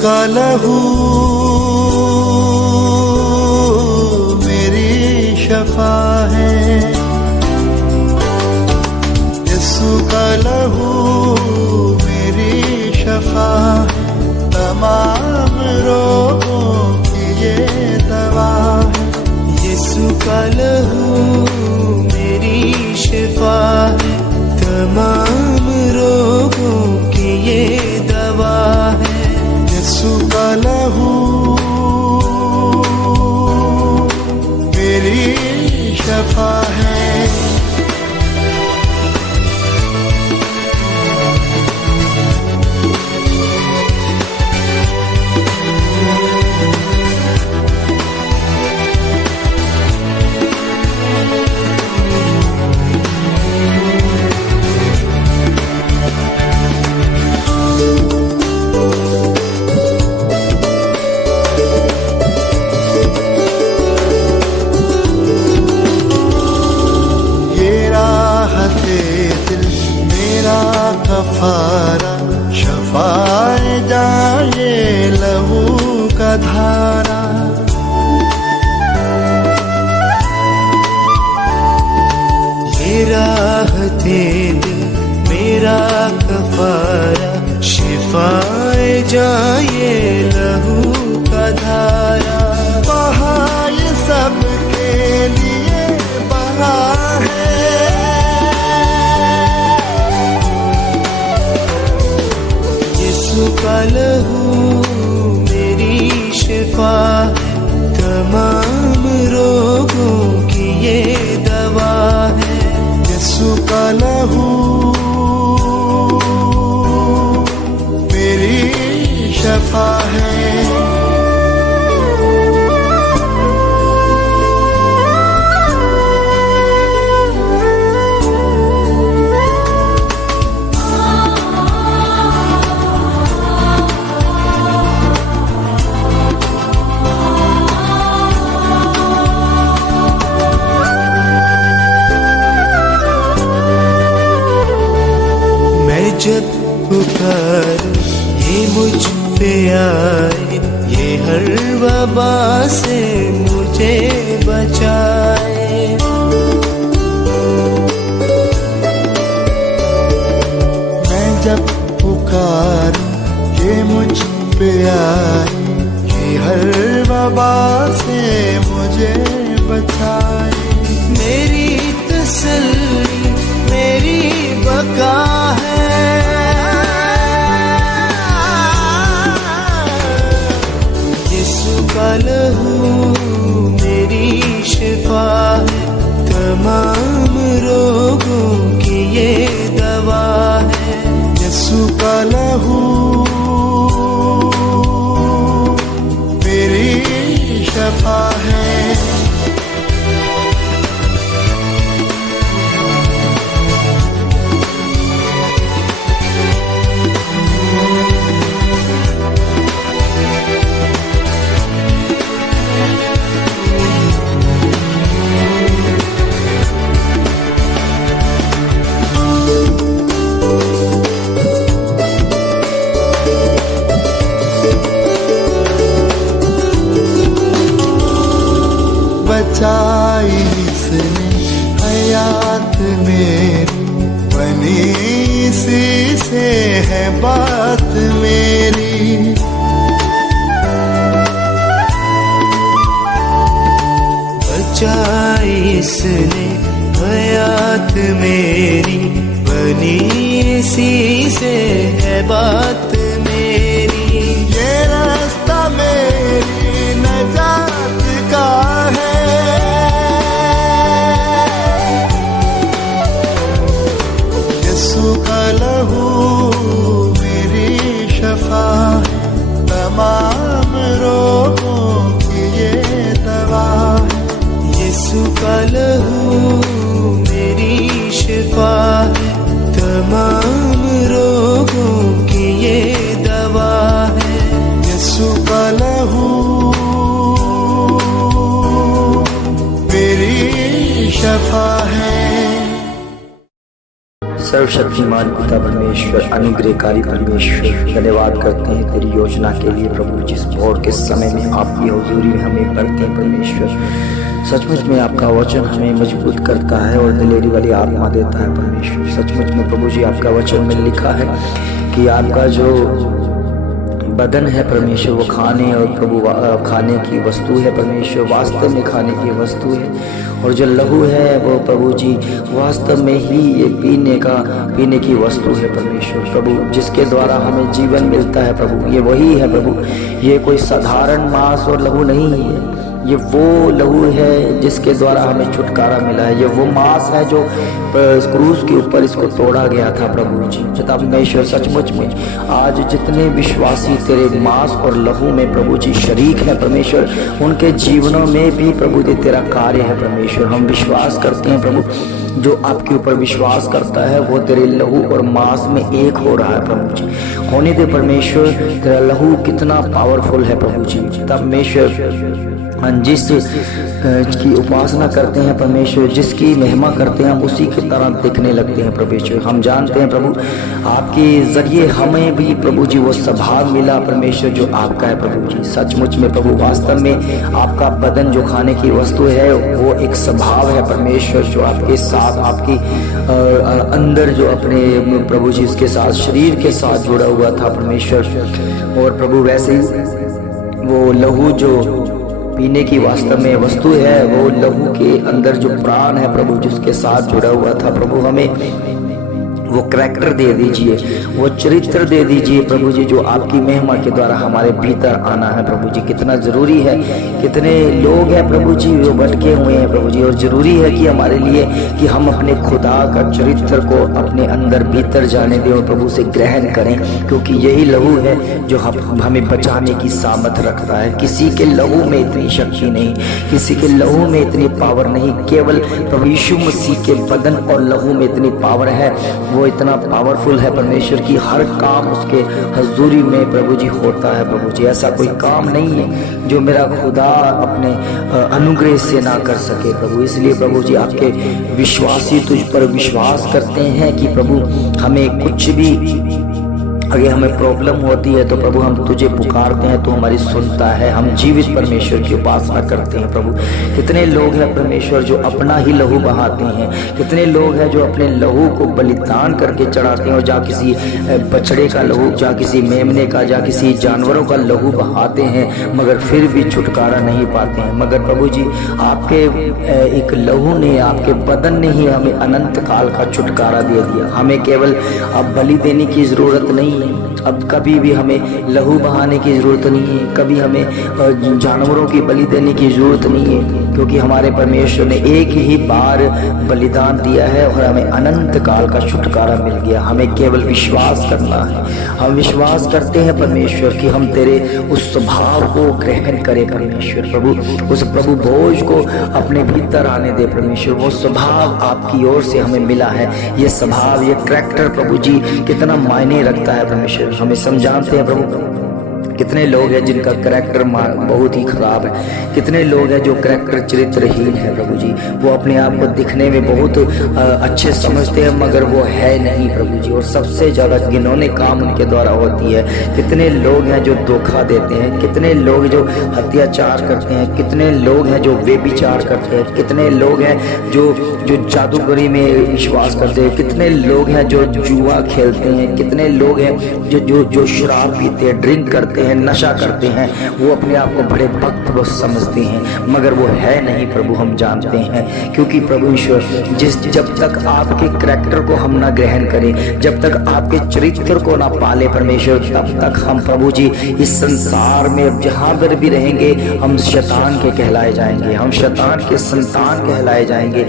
का लहू मेरी शफा है, यीशु का लहू मेरी शफा है, तमाम रोगों की ये दवा है। यीशु का लहू मेरी शिफा है, तमाम रोगों की ये दवा है। यीशु का लहू मेरी शफा है। कफारा शफाए जाए लहू का धारा, ये राहते दिल मेरा कफारा, शिफाए जाए लहू का धारा। बहाय सबके लिए बहा है, का लहू मेरी शिफा है, तमाम रोगों की ये दवा है। यीशु का लहू मेरी शफा है। जब पुकारूं ये मुझ पे आए, ये हर वबा से मुझे बचाए। मैं जब पुकारूं ये मुझ पे आए, ये हर वबा से मुझे बचाए। मेरी तसल्ली मेरी बका है, का लहू मेरी शिफा है, तमाम रोगों की ये दवा है। यीशु का लहू मेरी शफा है। बचाई इसने हयात मेरी, बनी इसी से है बात मेरी। बचाई इसने हयात मेरी, बनी इसी से है बात मेरी। ये रास्ता मेरी नजात का है, यीशु का लहू मेरी शफा है, तमाम रोगों की ये दवा है। यीशु का लहू मेरी शिफा है, तमाम रोगों की ये सर्वशक्तिमान पिता परमेश्वर, अनुग्रहकारी परमेश्वर, धन्यवाद करते हैं तेरी योजना के लिए प्रभु। जिस भोर के समय में आपकी हुजूरी में हमें पढ़ते हैं परमेश्वर, सचमुच में आपका वचन हमें मजबूत करता है और दिलेरी वाली आत्मा देता है परमेश्वर। सचमुच में प्रभु जी आपका वचन में लिखा है कि आपका जो बदन है परमेश्वर वो खाने और प्रभु खाने की वस्तु है परमेश्वर, वास्तव में खाने की वस्तु है। और जो लहू है वो प्रभु जी वास्तव में ही ये पीने की वस्तु है परमेश्वर प्रभु, जिसके द्वारा हमें जीवन मिलता है प्रभु। ये वही है प्रभु, ये कोई साधारण मांस और लहू नहीं है, ये वो लहू है जिसके द्वारा हमें छुटकारा मिला है। ये वो मांस है जो क्रूस के ऊपर इसको तोड़ा गया था प्रभु जी। पिता परमेश्वर, सचमुच में आज जितने विश्वासी तेरे मांस और लहू में प्रभु जी शरीक है परमेश्वर, उनके जीवनों में भी प्रभु जी तेरा कार्य है परमेश्वर। हम विश्वास करते हैं प्रभु, जो आपके ऊपर विश्वास करता है वो तेरे लहू और मांस में एक हो रहा है प्रभु जी। होने दे परमेश्वर, तेरा लहू कितना पावरफुल है प्रभु जी। पिता परमेश्वर, जिस की उपासना करते हैं परमेश्वर, जिसकी महिमा करते हैं, हम उसी की तरह दिखने लगते हैं परमेश्वर। हम जानते हैं प्रभु, आपके जरिए हमें भी प्रभु जी वो स्वभाव मिला परमेश्वर जो आपका है प्रभु जी। सचमुच में प्रभु, वास्तव में आपका बदन जो खाने की वस्तु है वो एक स्वभाव है परमेश्वर, जो आपके साथ आपकी अंदर जो अपने प्रभु जी उसके साथ शरीर के साथ जुड़ा हुआ था परमेश्वर। और प्रभु वैसे ही वो लहू जो पीने की वास्तव में वस्तु है, वो लहू के अंदर जो प्राण है प्रभु जिसके साथ जुड़ा हुआ था प्रभु, हमें वो करैक्टर दे दीजिए, वो चरित्र दे दीजिए प्रभु जी, जो आपकी महिमा के द्वारा हमारे भीतर आना है प्रभु जी। कितना जरूरी है, कितने लोग हैं प्रभु जी जो भटके हुए हैं प्रभु जी, और जरूरी है कि हमारे लिए कि हम अपने खुदा का चरित्र को अपने अंदर भीतर जाने दें और प्रभु से ग्रहण करें, क्योंकि यही लहू है जो हमें बचाने की सामर्थ रखता है। किसी के लहू में इतनी शक्ति नहीं, किसी के लहू में इतनी पावर नहीं, केवल प्रभु यीशु मसीह के बदन और लहू में इतनी पावर है। वो इतना पावरफुल है परमेश्वर की हर काम उसके हजूरी में प्रभु जी होता है प्रभु जी। ऐसा कोई काम नहीं है जो मेरा खुदा अपने अनुग्रह से ना कर सके प्रभु। इसलिए प्रभु जी आपके विश्वासी तुझ पर विश्वास करते हैं कि प्रभु हमें कुछ भी अगर हमें प्रॉब्लम होती है तो प्रभु हम तुझे पुकारते हैं तो हमारी सुनता है। हम जीवित परमेश्वर की उपासना करते हैं प्रभु। कितने लोग हैं परमेश्वर जो अपना ही लहू बहाते हैं, कितने लोग हैं जो अपने लहू को बलिदान करके चढ़ाते हैं, और जहाँ किसी बछड़े का लहू, जहाँ किसी मेमने का, जहाँ किसी जानवरों का लहू बहाते हैं, मगर फिर भी छुटकारा नहीं पाते हैं। मगर प्रभु जी आपके एक लहू ने, आपके बदन ने ही हमें अनंत काल का छुटकारा दे दिया। हमें केवल अब बलि देने की जरूरत नहीं, अब कभी भी हमें लहू बहाने की जरूरत नहीं है, कभी हमें जानवरों की बलि देने की जरूरत नहीं है, क्योंकि हमारे परमेश्वर ने एक ही बार बलिदान दिया है और हमें अनंत काल का छुटकारा मिल गया। हमें केवल विश्वास करना है। हम विश्वास करते हैं परमेश्वर कि हम तेरे उस स्वभाव को ग्रहण करें परमेश्वर प्रभु, उस प्रभु भोज को अपने भीतर आने दे परमेश्वर। वो स्वभाव आपकी ओर से हमें मिला है। ये स्वभाव, ये करैक्टर प्रभु जी कितना मायने रखता है परमेश्वर, हमें समझाते हैं प्रभु। कितने लोग हैं जिनका करैक्टर बहुत ही खराब है, कितने लोग हैं जो करैक्टर चरित्रहीन है प्रभु जी। वो अपने आप को दिखने में बहुत अच्छे समझते हैं मगर वो है नहीं प्रभु जी, और सबसे ज्यादा घिनौने काम उनके द्वारा होती है। कितने लोग हैं जो धोखा देते हैं, कितने लोग जो अत्याचार करते हैं, कितने लोग हैं जो व्यभिचार करते हैं, कितने लोग हैं जो जादूगरी में विश्वास करते हैं, कितने लोग हैं जो जुआ खेलते हैं, कितने लोग हैं जो शराब पीते हैं, ड्रिंक करते हैं, नशा करते हैं। वो अपने आप को बड़े भक्त वो समझते हैं मगर वो है नहीं प्रभु, हम जानते हैं। क्योंकि प्रभु ईश्वर जब तक आपके करैक्टर को हम ना ग्रहण करें, जब तक आपके चरित्र को ना पाले परमेश्वर, तब तक हम प्रभु जी इस संसार में जहां पर भी रहेंगे हम शैतान के कहलाए जाएंगे, हम शैतान के संतान कहलाए जाएंगे,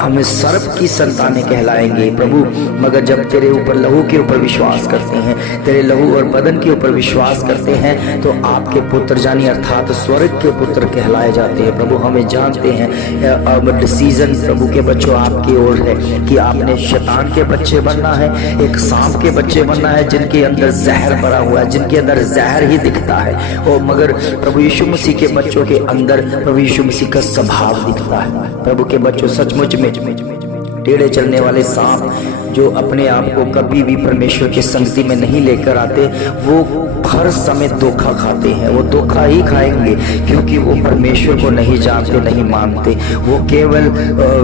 हम सर्प की संतानें कहलाएंगे प्रभु। मगर जब तेरे ऊपर लहू के ऊपर विश्वास करते हैं, तेरे लहू और बदन के ऊपर विश्वास करते हैं, तो आपके पुत्र जानी अर्थात स्वर्ग के पुत्र कहलाए जाते हैं प्रभु। हमें जानते हैं अब डिसीजन प्रभु के बच्चों आपकी ओर है कि आपने शैतान के बच्चे बनना है, एक सांप के बच्चे बनना है जिनके अंदर जहर भरा हुआ है, जिनके अंदर जहर ही दिखता है। और मगर प्रभु यीशु मसीह के बच्चों के अंदर प्रभु यीशु मसीह का स्वभाव दिखता है। प्रभु के बच्चों सचमुच में टेढ़े चलने वाले सांप जो अपने आप को कभी भी परमेश्वर की संगति में नहीं लेकर आते, वो हर समय धोखा खाते हैं। वो धोखा ही खाएंगे क्योंकि वो परमेश्वर को नहीं जानते, नहीं मानते। वो केवल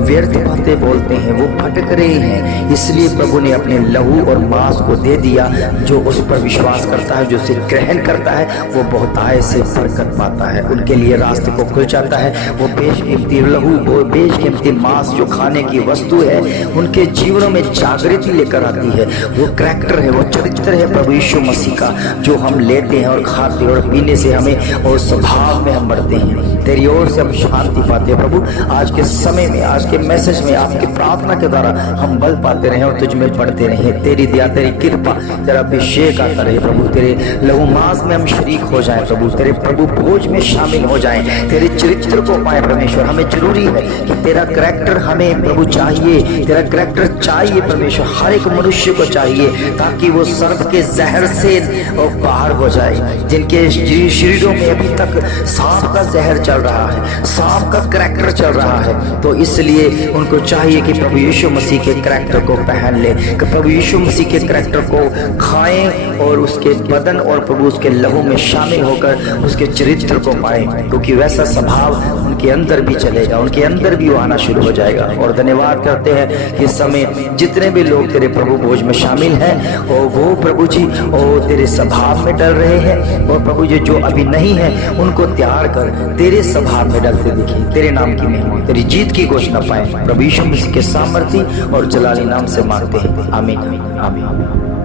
व्यर्थ बातें बोलते हैं, वो भटक रहे हैं। इसलिए प्रभु ने अपने लहू और मांस को दे दिया। जो उस पर विश्वास करता है, जो उसे ग्रहण करता है, वो बहुतायत से बरकत पाता है। उनके लिए रास्ते को खुल जाता है। वो बेशकीमती लहू, वो बेशकीमती मांस जो खाने की वस्तु है, उनके जीवनों में जागृति लेकर आती है। वो कैरेक्टर है, वो चरित्र है प्रभु यीशु मसीह का, जो हम लेते हैं और खाते हैं और पीने से हमें और स्वभाव में हम बढ़ते हैं। तेरी ओर से हम शांति पाते हैं प्रभु। आज के समय में, आज के मैसेज में, आपकी प्रार्थना के द्वारा हम बल पाते रहे और तुझ में बढ़ते रहे। तेरी दया, तेरी कृपा, तेरा अभिषेक आता रहे प्रभु। तेरे लहू मांस में हम शरीक हो जाएं प्रभु। तेरे प्रभु भोज में शामिल हो जाएं। तेरे चरित्र को पाए परमेश्वर। हमें जरूरी है कि तेरा कैरेक्टर हमें प्रभु चाहिए। तेरा कैरेक्टर चाहिए परमेश्वर, हर एक मनुष्य को चाहिए, ताकि वो सर्प के जहर से बाहर हो जाए। जिनके शरीरों में अभी तक सांप का जहर चल रहा है, सांप का कैरेक्टर चल रहा है, तो इसलिए उनको चाहिए कि प्रभु यीशु मसीह के कैरेक्टर को पहन ले, कि प्रभु यीशु मसीह के कैरेक्टर को खाएं और उसके बदन और प्रभु उसके लहू में शामिल होकर उसके चरित्र को पाएं, क्योंकि वैसा स्वभाव उनके अंदर भी चलेगा, उनके अंदर भी वो आना शुरू हो जाएगा। और धन्यवाद करते हैं कि इस समय जितने भी लोग तेरे प्रभु भोज में शामिल हैं, और वो प्रभु जी और तेरे स्वभाव में डल रहे हैं, और प्रभु जी जो अभी नहीं है उनको तैयार कर तेरे स्वभाव में डलते दिखे। तेरे नाम की महिमा, तेरी जीत की घोषणा पाए प्रभु यीशु मसीह के सामर्थ्य और जलाली नाम से मांगते हैं। आमीन, आमीन।